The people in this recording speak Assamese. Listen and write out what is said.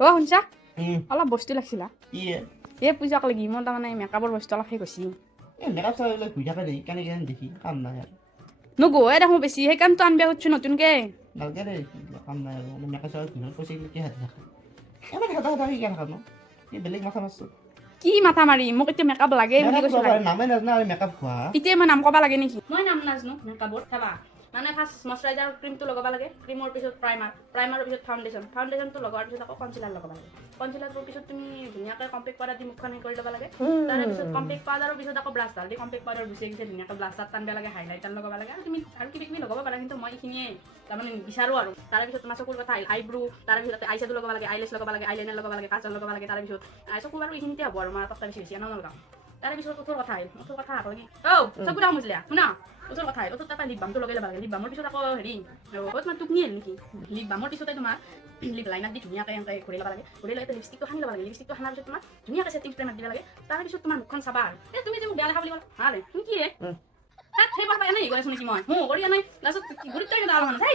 অ শুনছা অলপ বস্তু লাগিছিলা কি এই পূজাক লাগি মই তাৰমানে মেকআপৰ বস্তু অলপ সেই কৈছি এই মেকআপ চাপ এইবিলাক ঘূৰি থাকে দেই কেনেকৈ দেখি কাম নাই আৰু নগৈ দেখোঁ বেছি সেইকাৰণেতো আনবা খুজিছোঁ নতুনকে নালগে দেই কাম নাই আৰু মানে মেকআপ চাপ ঘূৰি পইচা কি হাতি থাকে এনে হেতা হেতা শিকা থাকা ন এই বেলেগ মাথা মাৰছোঁ কি মাথা মাৰি মোক এতিয়া মেকআপ লাগে বুলি কৈছো লাগে নামে নাজানা আৰু মেকআপ খোৱা এতিয়া মই নাম ক'বা লাগে নেকি মই নাম নাজানো মেকআপৰ চাবা মানে ফাৰ্ষ্ট মইশ্চাৰাইজাৰ ক্ৰীমটো লগাব লাগে ক্ৰীমৰ পিছত প্ৰাইমাৰৰ পিছত ফাউণ্ডেশ্যনটো লগোৱাৰ পিছত আকৌ কনচিলাৰ লগাব লাগে কনচিলাৰটোৰ পিছত তুমি ধুনীয়াকৈ কম্পেক্ট পাউডাৰ দি মুখখন হেৰি কৰি ল'ব লাগে তাৰে পিছত কম্পেক্ট পাউডাৰৰ পিছত আকৌ ব্লাছ ডাল দি কম্পেক্ট পাউডাৰ গুচি ধুনীয়াকৈ ব্লাছ চাত টানব লাগে হাইলাইটাৰ লগাব লাগে আৰু তুমি আৰু কিবা কিবি লগাব পাৰা কিন্তু মই এইখিনিয়ে তাৰমানে বিচাৰোঁ আৰু তাৰে পিছত তোমাৰ চকুৰ কথা আহিল আইব্ৰু তাৰে পিছত আই শ্বেডো লগাব লাগে আইলেছ লগাব লাগে আইলাইনাৰ লগাব লাগে কাজল লগাব লাগে তাৰে পিছত চকুৰ বাৰু এইখিনিতে হ'ব আৰু মাৰ পাঁচটা বেছি নলগাওঁ তাৰে পিছত ওঠৰ কথা আহিল ওঠৰ কথা হাতলি চকু দাম বুজিলা শুনা ওচৰ কথা আহিল ওচৰ তাৰপৰা লিপ বামটো লগাই ল'ব লাগে লিপ বামৰ পিছত আকৌ হেৰি তোমাৰ টোপনি আহিল নেকি লিপ বামৰ পিছতে তোমাৰ লিপ লাইনাৰ দি ধুনীয়াকৈ এনেকৈ ঘূৰি ল'ব লাগে ঘূৰি লৈ লিপষ্টিকটো সানি ল'ব লাগে লিপষ্টিকটো সানাৰ পিছত তোমাৰ ধুনীয়াকৈ ছেটিং স্প্ৰে মাৰি দিব লাগে তাৰ পিছত তোমাৰ মুখখন চাবা আৰু তুমি যে মোক বেয়া দেখা বুলি ক'লা তুমি কি তাত সেই পাবা এনেই গৈ আছো নেকি মই কৰি নাই লাষ্টত ঘূৰি তই